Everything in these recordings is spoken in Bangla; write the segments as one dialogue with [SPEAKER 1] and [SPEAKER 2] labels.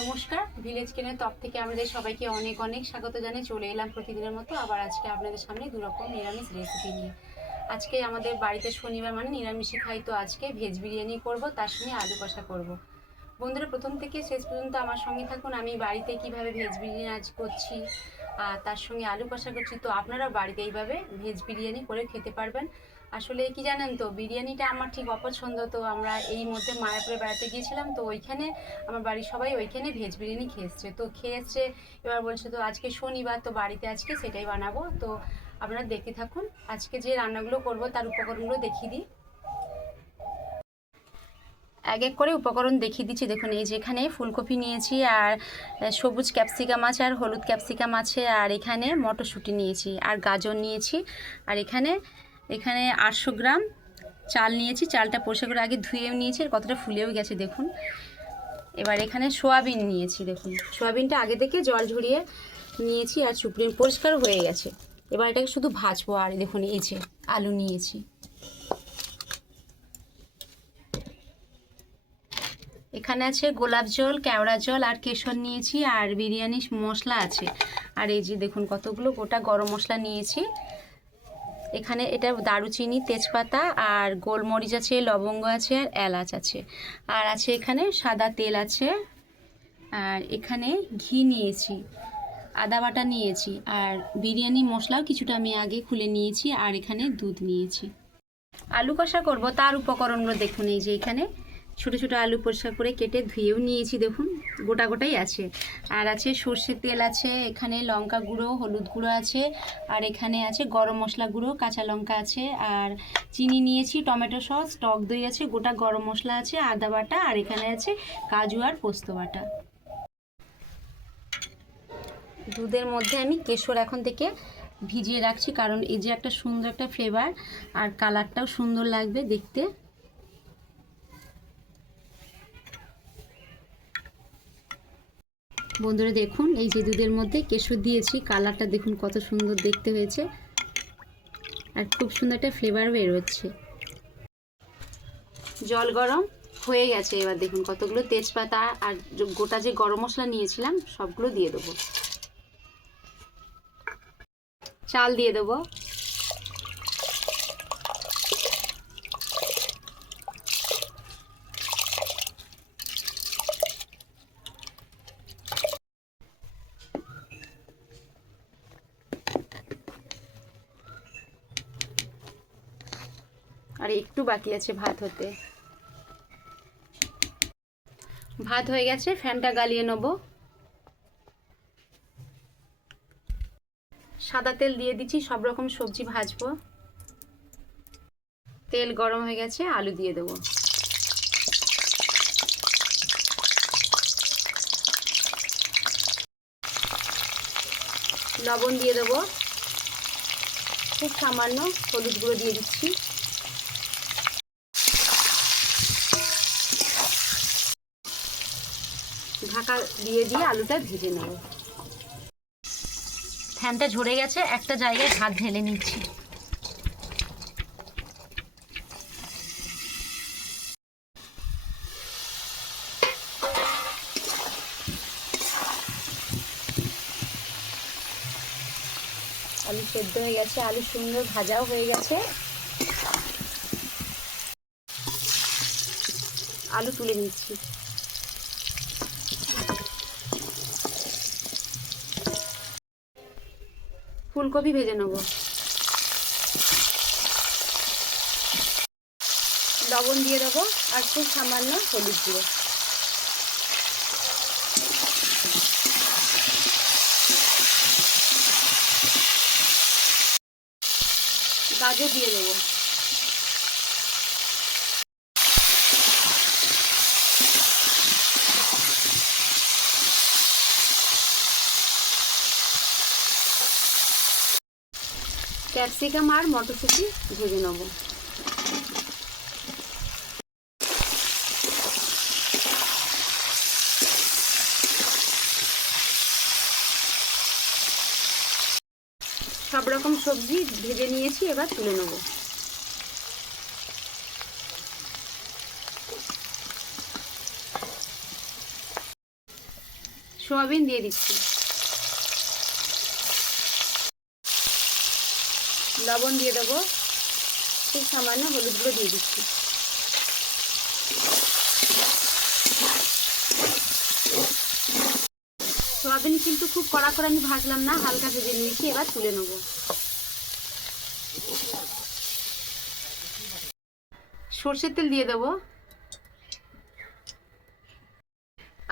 [SPEAKER 1] নমস্কার ভিলেজ কেনের তপ থেকে আমাদের সবাইকে অনেক অনেক স্বাগত জানিয়ে চলে এলাম প্রতিদিনের মতো। আবার আজকে আপনাদের সামনে দু রকম নিরামিষ রেসিপি নিয়ে। আজকে আমাদের বাড়িতে শনিবার মানে নিরামিষই খাই, তো আজকে ভেজ বিরিয়ানি করব, তার সঙ্গে আলু কষা করব। বন্ধুরা, প্রথম থেকে শেষ পর্যন্ত আমার সঙ্গে থাকুন, আমি বাড়িতে কীভাবে ভেজ বিরিয়ানি আজ করছি, আর তার সঙ্গে আলু কষা করছি। তো আপনারা বাড়িতে এইভাবে ভেজ বিরিয়ানি করে খেতে পারবেন। আসলে কি জানেন তো, বিরিয়ানিটা আমার ঠিক অপছন্দ। তো আমরা এই মধ্যে মায়াপুরে বেড়াতে গিয়েছিলাম, তো ওইখানে আমার বাড়ির সবাই ওইখানে ভেজ বিরিয়ানি খেয়েছে। তো খেয়েছে, এবার বলছে তো আজকে শনিবার, তো বাড়িতে আজকে সেটাই বানাবো। তো আপনারা দেখতে থাকুন, আজকে যে রান্নাগুলো করব তার উপকরণগুলো দেখিয়ে দিই। এক এক করে উপকরণ দেখিয়ে দিচ্ছি। দেখুন, এই যেখানে ফুলকপি নিয়েছি আর সবুজ ক্যাপসিকাম আছে আর হলুদ ক্যাপসিকাম আছে, আর এখানে মটরশুঁটি নিয়েছি, আর গাজর নিয়েছি, আর এখানে এখানে আটশো গ্রাম চাল নিয়েছি। চালটা পরিষ্কার করে আগে ধুয়েও নিয়েছি, আর কতটা ফুলেও গেছে দেখুন। এবার এখানে সোয়াবিন নিয়েছি, দেখুন। সোয়াবিনটা আগে থেকে জল ঝরিয়ে নিয়েছি, আর চুপড়ি পরিষ্কার হয়ে গেছে। এবার এটাকে শুধু ভাজবো, আর দেখুন, এই যে আলু নিয়েছি। এখানে আছে গোলাপ জল, কেওড়া জল, আর কেশর নিয়েছি, আর বিরিয়ানি মশলা আছে। আর এই যে দেখুন, কতগুলো গোটা গরম মশলা নিয়েছি। এখানে এটা দারুচিনি, তেজপাতা আর গোলমরিচ আছে, লবঙ্গ আছে আর এলাচ আছে। আর আছে এখানে সাদা তেল আছে। আর এখানে ঘি নিয়েছি, আদা বাটা নিয়েছি আর বিরিয়ানি মশলাও কিছুটা আমি আগে খুলে নিয়েছি আর এখানে দুধ নিয়েছি। আলু কষা করব, তার উপকরণগুলো দেখুন এই যে এখানে। ছোট ছোট আলু পরিষ্কার করে কেটে ধুয়েও নিয়েছি, দেখুন, গোটা গোটাই আছে। আর আছে সর্ষের তেল আছে, এখানে লঙ্কা গুঁড়ো, হলুদ গুঁড়ো আছে, আর এখানে আছে গরম মশলা গুঁড়ো, কাঁচা লঙ্কা আছে, আর চিনি নিয়েছি, টমেটো সস, টক দই আছে, গোটা গরম মশলা আছে, আদা বাটা, আর এখানে আছে কাজু আর পোস্ত বাটা। দুধের মধ্যে আমি কেশর এখন থেকে ভিজিয়ে রাখছি, কারণ এই যে একটা সুন্দর একটা ফ্লেভার আর কালারটাও সুন্দর লাগবে দেখতে। বন্ধুরা দেখুন, এই যে দুধের মধ্যে কেশর দিয়েছি, কালারটা দেখুন কত সুন্দর দেখতে হয়েছে। আর খুব সুন্দর একটা ফ্লেভার বেরোচ্ছে। জল গরম হয়ে গেছে এবার দেখুন কতগুলো তেজপাতা আর গোটা যে গরম মশলা নিয়েছিলাম, সবগুলো দিয়ে দেবো। চাল দিয়ে দেবো। আর একটু বাকি আছে ভাত হতে। ভাত হয়ে গেছে, ফ্যানটা গালিয়ে নেব। সাদা তেল দিয়ে দিচ্ছি, সব রকম সবজি ভাজবো। তেল গরম হয়ে গেছে, আলু দিয়ে দেবো। লবণ দিয়ে দেবো। খুব সামান্য হলুদ গুঁড়ো দিয়ে দিচ্ছি। ঢাকা দিয়ে দিয়ে আলুটা ভেজে নেব। ফ্যানটা ঝরে গেছে একটা জায়গায় ভাত ঢেলে নিচ্ছি। আলু সেদ্ধ হয়ে গেছে আলু সুন্দর ভাজাও হয়ে গেছে। আলু তুলে নিচ্ছি। ফুলকপি ভেজে নেব। লবণ দিয়ে দেবো আর খুব সামান্য হলুদ গুঁড়ো। গাজর দিয়ে দেবো। ক্যাপসিকাম আর মটরশুঁটি ভেজে নেব। সব রকম সবজি ভেজে নিয়েছি, এবার তুলে নেব। সোয়াবিন দিয়ে দিচ্ছি। লবণ দিয়ে দেবো। খুব সামান্য হলুদ গুঁড়ো দিয়ে দিচ্ছি। সোয়াবিন কিন্তু খুব কড়া করে আমি ভাজলাম না, হালকা ভেজে নিয়েছি, এবার তুলে নেব। সর্ষের তেল দিয়ে দেবো।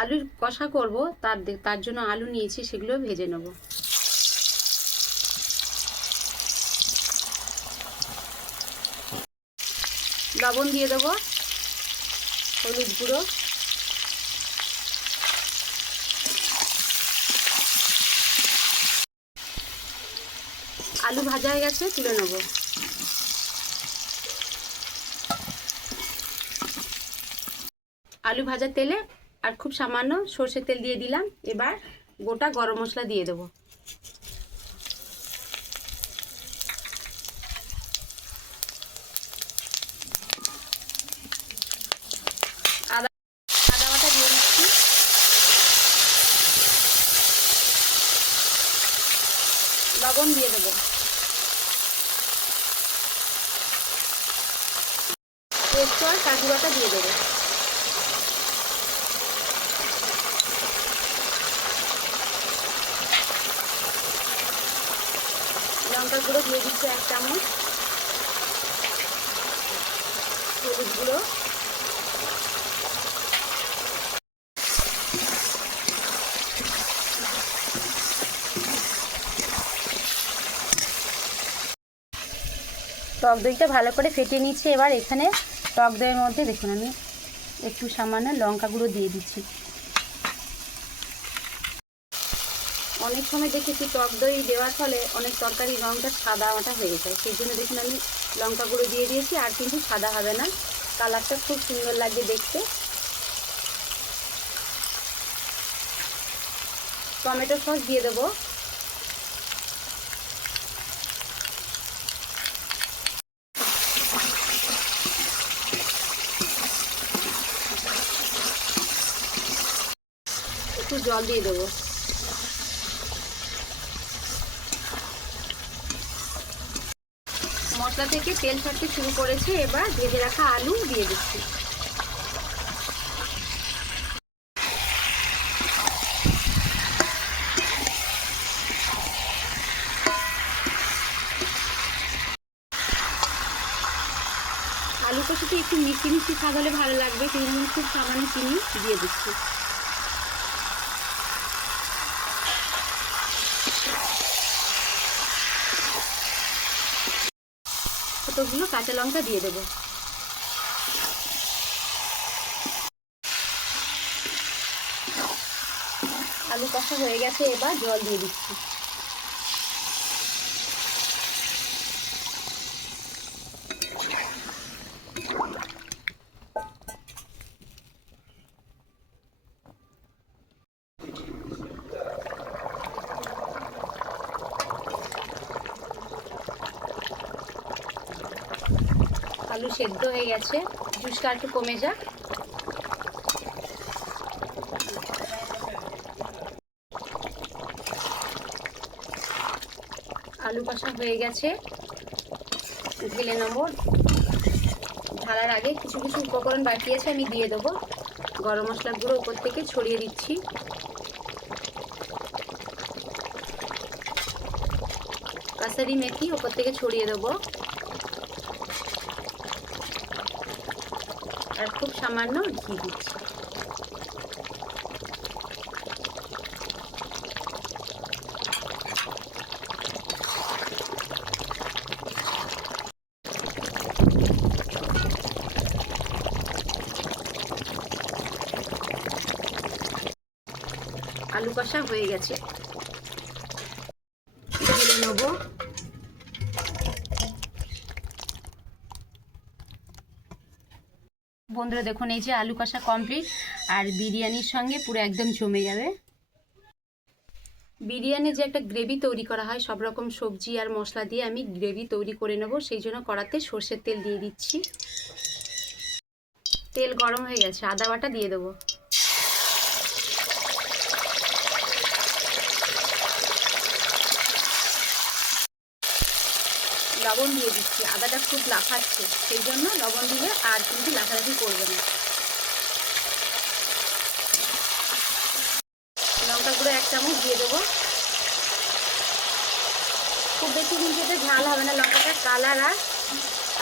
[SPEAKER 1] আলুর কষা করব, তার তার জন্য আলু নিয়েছি, সেগুলো ভেজে নেব। লবণ দিয়ে দেবো। হলুদ গুঁড়ো। আলু ভাজা হয়ে গেছে, তুলে নেব। আলু ভাজার তেলে, আর খুব সামান্য সর্ষের তেল দিয়ে দিলাম। এবার গোটা গরম মশলা দিয়ে দেবো আদা আদা বাটা দিয়ে দিচ্ছি লবণ দিয়ে দেবো। পোস্ত আর কাজু বাটা দিয়ে দেবো। লঙ্কা গুঁড়ো দিয়ে দিচ্ছি এক চামচ। হলুদ গুঁড়ো। টক দইটা ভালো করে ফেটে নিচ্ছি। এবার এখানে টক দইয়ের মধ্যে দেখুন আমি একটু সামান্য লঙ্কা গুঁড়ো দিয়ে দিচ্ছি। অনেক সময় দেখেছি টক দই দেওয়ার ফলে অনেক তরকারি রঙটা সাদা মাটা হয়ে যায়। সেই জন্য দেখুন আমি লঙ্কা গুঁড়ো দিয়ে দিয়েছি, আর কিন্তু সাদা হবে না। কালারটা খুব সুন্দর লাগবে দেখতে। টমেটো সস দিয়ে দেবো। একটু জল দিয়ে দেবো। মশলা থেকে তেল ছাড়তে শুরু করেছে, এবার ভেজে রাখা আলু দিয়ে দিচ্ছি। আলু কষাতে একটু মিষ্টি মিষ্টি স্বাদ ভালো লাগবে, সেই জন্য খুব সামান্য চিনি দিয়ে দিচ্ছি। কতগুলো কাঁচা লঙ্কা দিয়ে দেব? আলু কষা হয়ে গেছে এবার জল দিয়ে দিচ্ছি। আলু সেদ্ধ হয়ে গেছে। জুসটা একটু কমে যাক। আলু কষা হয়ে গেছে। ঢেলে নেব। ঢালার আগে কিছু কিছু উপকরণ বাকি আছে, আমি দিয়ে দেবো। গরম মশলা গুঁড়ো উপর থেকে ছড়িয়ে দিচ্ছি। কাসারি মেথি উপর থেকে ছড়িয়ে দেবো। আর খুব সামান্য ঘি দিচ্ছি। আলু কষা হয়ে গেছে ঢেলে নেব বন্ধুরা, দেখুন, এই যে আলু কষা কমপ্লিট আর বিরিয়ানির সঙ্গে পুরো একদম জমে যাবে। বিরিয়ানি যে একটা গ্রেভি তৈরি করা হয়, সব রকম সবজি আর মশলা দিয়ে আমি গ্রেভি তৈরি করে নেব। সেই জন্য কড়াতে সর্ষের তেল দিয়ে দিচ্ছি। তেল গরম হয়ে গেছে, আদা বাটা দিয়ে দেবো লবণ দিয়ে দিচ্ছি আদাটা খুব লাফাচ্ছে, সেই জন্য লবণ দিলে আর কিন্তু লাফালাফি করবে না। লঙ্কা গুঁড়ো এক চামচ দিয়ে দেবো। খুব বেশি কিন্তু এটা ঝাল হবে না, লঙ্কাটা কালার আর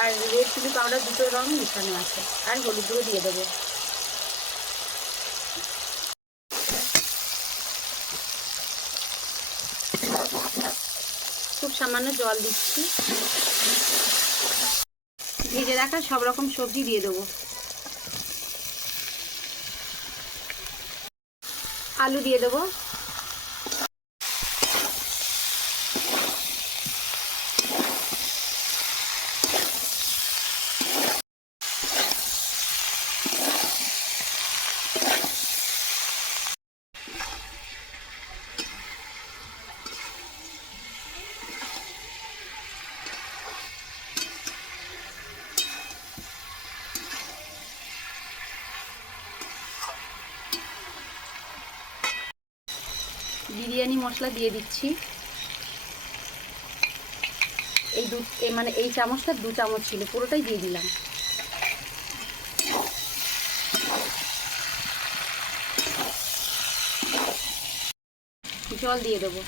[SPEAKER 1] আর রেড চিলি পাউডার দুটো রং মিশানো আছে, আর হলুদ গুঁড়ো দিয়ে দেবো। খুব সামান্য জল দিচ্ছি। ভেজে রাখা সব রকম সবজি দিয়ে দেবো। আলু দিয়ে দেবো। বিরিয়ানি মশলা দিয়ে দিচ্ছি। এই দু মানে এই চামচটা দু চামচ ছিল, পুরোটাই দিয়ে দিলাম। জল দিয়ে দেবো।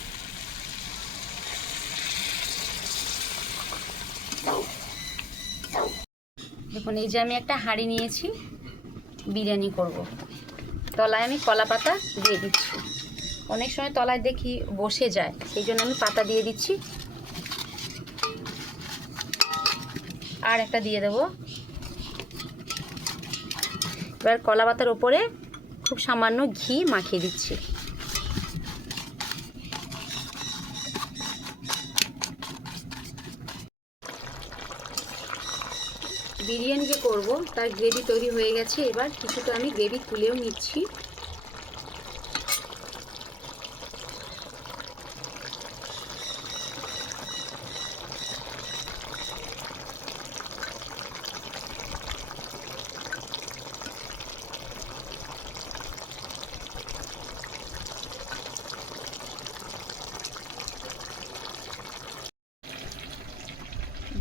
[SPEAKER 1] দেখুন, এই যে আমি একটা হাঁড়ি নিয়েছি, বিরিয়ানি করব। তলায় আমি কলা পাতা দিয়ে দিচ্ছি। অনেক সময় তলায় দেখি বসে যায়, সেই জন্য আমি পাতা দিয়ে দিচ্ছি। আর একটা দিয়ে দেব। এবার কলা পাতার ওপরে খুব সামান্য ঘি মাখিয়ে দিচ্ছি। বিরিয়ানি যে করব, তার গ্রেভি তৈরি হয়ে গেছে। এবার কিছুটা আমি গ্রেভি তুলেও নিচ্ছি।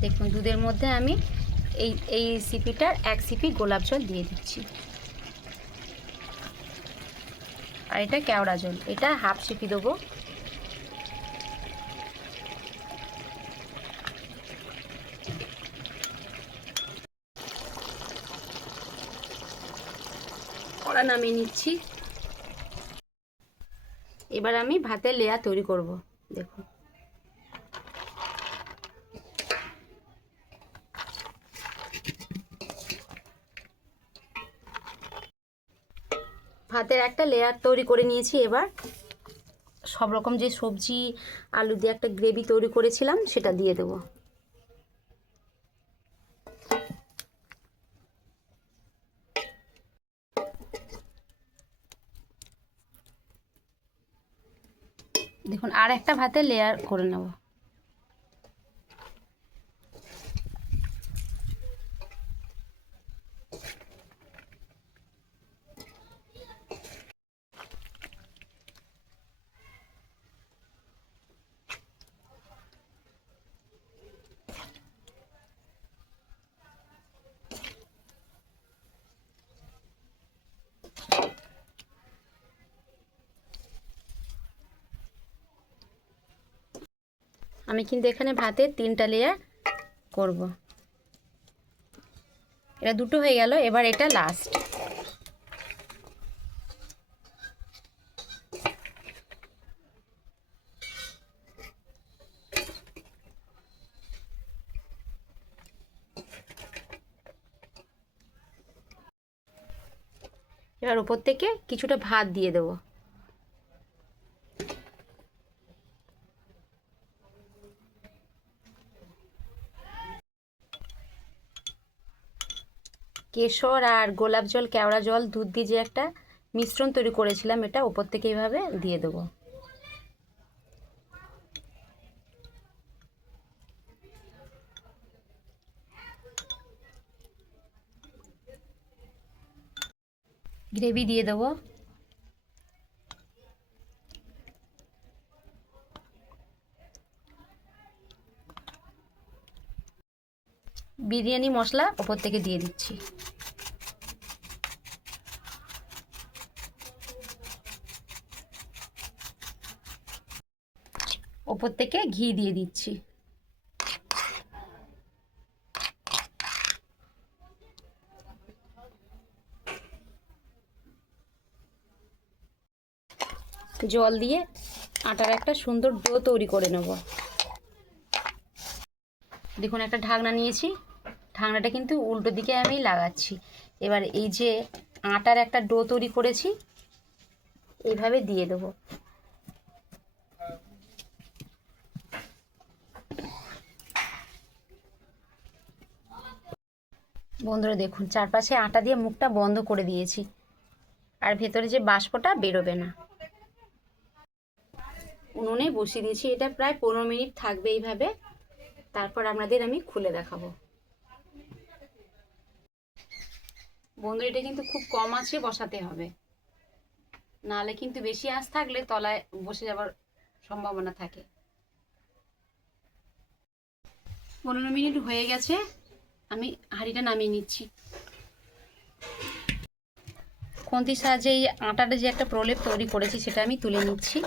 [SPEAKER 1] দেখুন, দুধের মধ্যে আমি এই এই সিপিটার এক সিপি গোলাপ জল দিয়ে দিচ্ছি। আর এটা কেওড়া জল, এটা হাফ সিপি দেবো। কড়া নামিয়ে নিচ্ছি। এবার আমি ভাতের লেয়ার তৈরি করব, দেখুন। ভাতের একটা লেয়ার তৈরি করে নিয়েছি এবার। সব রকম যে সবজি, আলু দিয়ে একটা গ্রেভি তৈরি করেছিলাম, সেটা দিয়ে দেবো। দেখুন, আর একটা ভাতের লেয়ার করে নেব। আমি কিন্তু এখানে ভাতের তিনটা লেয়ার করব। এটা দুটো হয়ে গেল, এবার এটা লাস্ট এবার ওপর থেকে কিছুটা ভাত দিয়ে দেবো। কেশর আর গোলাপ জল, কেওড়া জল, দুধ দিয়ে যে একটা মিশ্রণ তৈরি করেছিলাম, এটা ওপর থেকে এইভাবে দিয়ে দেবো। গ্রেভি দিয়ে দেবো। বিরিয়ানি মশলা ওপর থেকে দিয়ে দিচ্ছি। ওপর থেকে ঘি দিয়ে দিচ্ছি। জল দিয়ে আটার একটা সুন্দর ডো তৈরি করে নেব। দেখুন, একটা ঢাকনা নিয়েছি। ঢাকনাটা কিন্তু উল্টো দিকে আমি লাগাচ্ছি। এবার এই যে আটার একটা ডো তৈরি করেছি এইভাবে দিয়ে দেবো। বন্ধুরা দেখুন, চারপাশে আটা দিয়ে মুখটা বন্ধ করে দিয়েছি, আর ভেতরে যে বাষ্পটা বেরোবে না। উনুনে বসিয়ে দিয়েছি, এটা প্রায় পনেরো মিনিট থাকবে এইভাবে। তারপর আপনাদের আমি খুলে দেখাবো। বন্ধু এটা কিন্তু খুব কম আছে, বসাতে হবে। নাহলে কিন্তু বেশি আঁচ থাকলে তলায় বসে যাওয়ার সম্ভাবনা থাকে। পনেরো মিনিট হয়ে গেছে, আমি হাঁড়িটা নামিয়ে নিচ্ছি। খুন্তির সাহায্যে এই আটাটা যে একটা প্রলেপ তৈরি করেছি, সেটা আমি তুলে নিচ্ছি।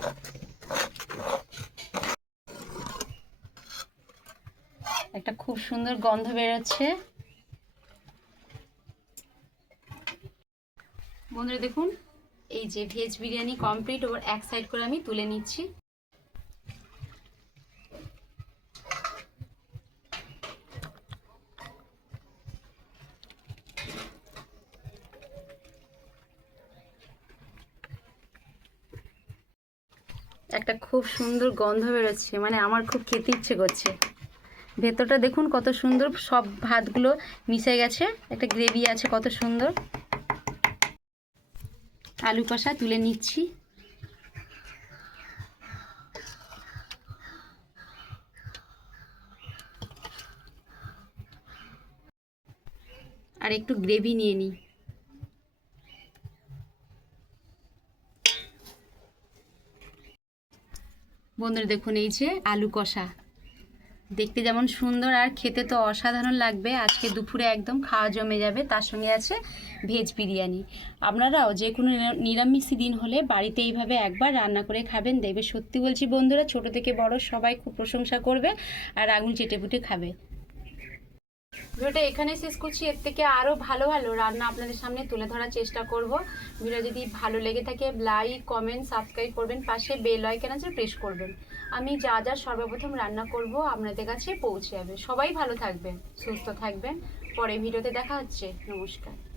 [SPEAKER 1] একটা খুব সুন্দর গন্ধ বেরোচ্ছে। বন্ধুরা দেখুন, এই যে ভেজ বিরিয়ানি কমপ্লিট ওর এক সাইড করে আমি তুলে নিচ্ছি। একটা খুব সুন্দর গন্ধ বেরোচ্ছে মানে আমার খুব খেতে ইচ্ছে করছে। ভেতরটা দেখুন কত সুন্দর, সব ভাতগুলো মিশে গেছে, একটা গ্রেভি আছে কত সুন্দর। আলু কষা তুলে নিচ্ছি। আর একটু গ্রেভি নিয়ে নিই। বন্ধুরা দেখুন, এই যে আলু কষা। দেখতে যেমন সুন্দর, আর খেতে তো অসাধারণ লাগবে। আজকে দুপুরে একদম খাওয়া জমে যাবে। তার সঙ্গে আছে ভেজ বিরিয়ানি। আপনারাও যে কোনো নিরা- নিরামিষি দিন হলে বাড়িতে এইভাবে একবার রান্না করে খাবেন। দেখবে সত্যি বলছি বন্ধুরা, ছোট থেকে বড় সবাই খুব প্রশংসা করবে আর আগুন চেটে পুটে খাবে। ভিডিওটা এখানে শেষ করছি। এর থেকে আরও ভালো ভালো রান্না আপনাদের সামনে তুলে ধরার চেষ্টা করব। ভিডিও যদি ভালো লেগে থাকে লাইক কমেন্ট সাবস্ক্রাইব করবেন। পাশে বেল আইকন আছে প্রেস করবেন। আমি যা যা সর্বপ্রথম রান্না করব আপনাদের কাছে পৌঁছে যাবে। সবাই ভালো থাকবেন, সুস্থ থাকবেন। পরে ভিডিওতে দেখা হচ্ছে। নমস্কার।